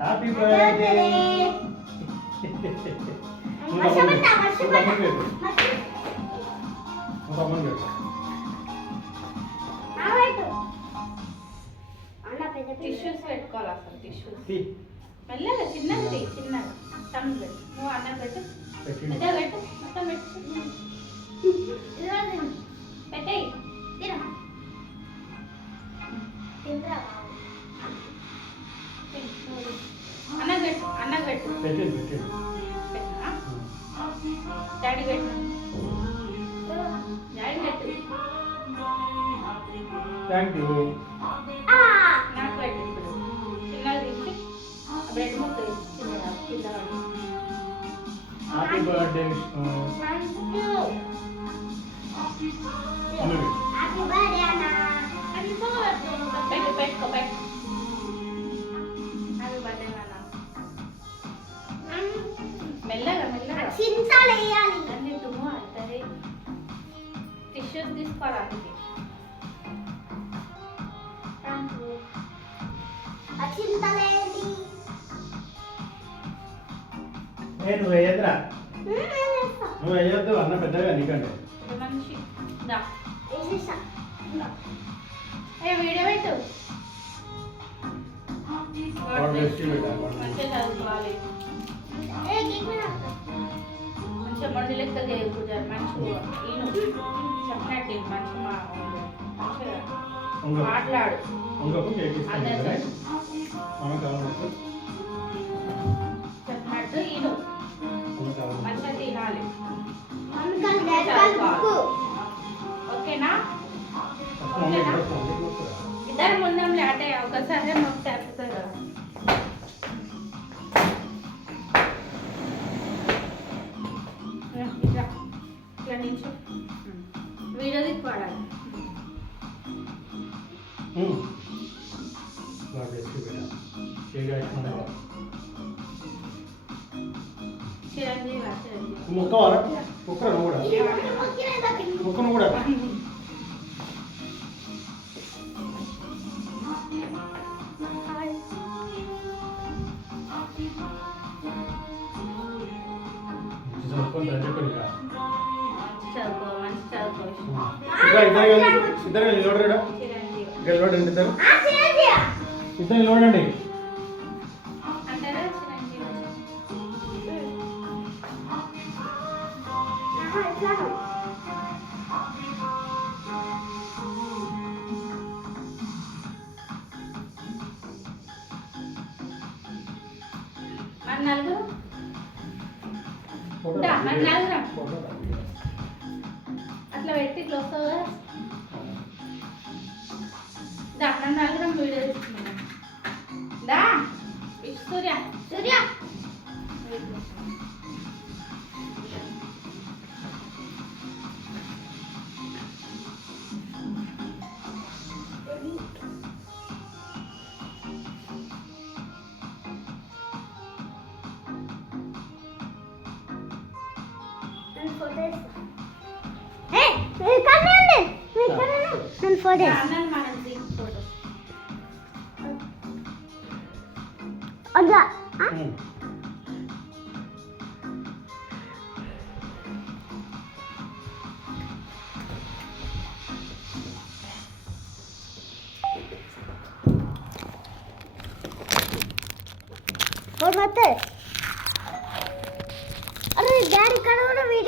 Happy birthday tissues పెట్టుకోవాలి అసలు tissues మెల్లగా చిన్నగా చిన్నగా తమ్ముడు పెట్టు నువ్వు అన్న పెట్టు పెద్ద పెట్టు మొత్తం పెట్టు పెట్టేయి అన్న పెట్టు అన్న పెట్టు డాడీ పెట్టు డాడీ పెట్టు థ్యాంక్ యూ నాకు పెట్టు ఇప్పుడు చిన్నగా తీసి బ్రెడ్ మొత్తం చిన్నగా కింద హ్యాపీ బర్త్డే విష్ణు పెట్టు పెట్టుకో పెట్టు హ్యాపీ బర్త్డే నాన్న మెల్లగా మెల్లగా చింతలేయాలి అన్ని తుమ్ము అంటది టిష్యూస్ తీసుకోవాలి చింతలేయాలి నేను వేయద్దురా నువ్వు వేయొద్దు అన్న పెద్దగా నీకంటే మనిషి దా వేసేసా ఏ వీడియో పెట్టు మంచిగా చదువుకోవాలి మంచిగా మొండి లెక్క చేయకూడదు మంచిగా ఈను చెప్పినట్టు మంచిగా మంచిగా మాట్లాడు అందరితో చెప్పినట్టు ఈను మంచిగా తినాలి ఓకేనా ఓకేనా ఇద్దరు ముందంలే అంటే ఒకసారి నొప్పి తప్పుతుంది కదా ఇట్లా నుంచి వీడియో తీసుకోవాలి చిరంజీవి చిరంజీవి ముక్కవారా కుక్కను కూడా ముక్కను కూడా ఇద్దరు నిలబడరా ఇద్దరు నిలబడండి ఇద్దరు ఇద్దరు నిలబడండి మన నలుగురు ఫోటో దా, మన నలుగురం ఫోటో అట్లా పెట్టి ఇట్లా వస్తావు కదా దా మన నలుగురం వీడియో తీసుకున్నాం దా సూర్య సూర్య నేను ఫోటో ఇస్తా. ఏయ్, మీరు ఇక్కడనే ఉండండి. మీరు ఇక్కడనే ఉండండి. నేను ఫోటో ఇస్తా. అన్నది మనం ఫోటో వద్దా? ఆ? ఫోటో వస్తే. అరే డాడీ ఇక్కడ కూడా వీడియో